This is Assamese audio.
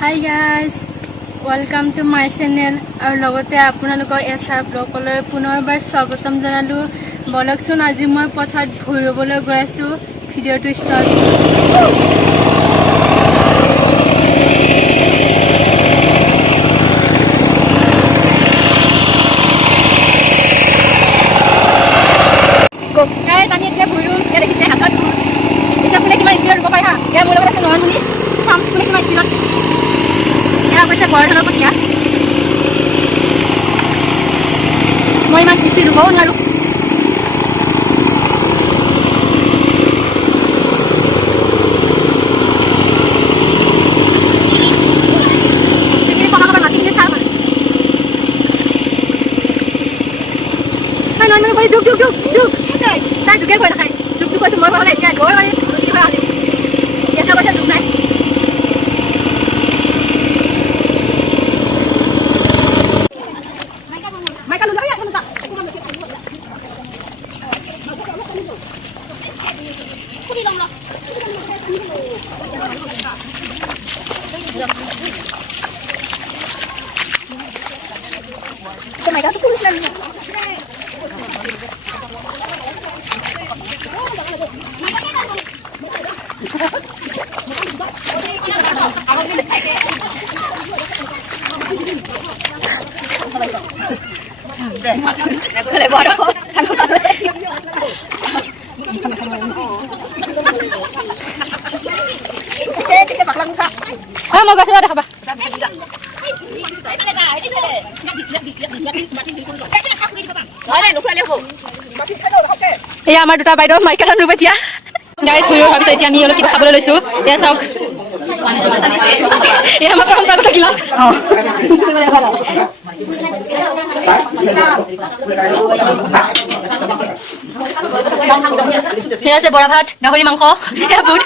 Hi guys, welcome to my channel. আৰু লগতে আপোনালোকক এছা ব্লগলৈ পুনৰবাৰ স্বাগতম জনালো। বলকচোন আজি মই পথাৰত ভুই ৰুবলৈ গৈ আছো। ভিডিঅ'টো ষ্টাৰ্ট guys, আমি এতিয়া ভুই ৰুম। এতিয়া দেখিছে হাতত এতিয়া কোনে কিমান স্পীডত ৰুব পাৰে হা। এতিয়া মোৰ লগত আছে নহয় শুনি চাম কোনে কিমান স্পীডত। এয়া কৈছে বৰ ধানৰ কঠীয়া। মই ইমান বেছি ৰুবও নোৱাৰো। মই গছ দেখাবা এয়া আমাৰ দুটা বাইদেউ মাইকেলত ৰুব এতিয়া গাইজ ফুৰিব ভাবিছে এতিয়া আমি অলপ কিবা খাবলৈ লৈছো এয়া চাওক এয়া আমাৰ পৰম্পৰাগত কিলা সেয়া আছে বৰা ভাত গাহৰি মাংস এয়া বুট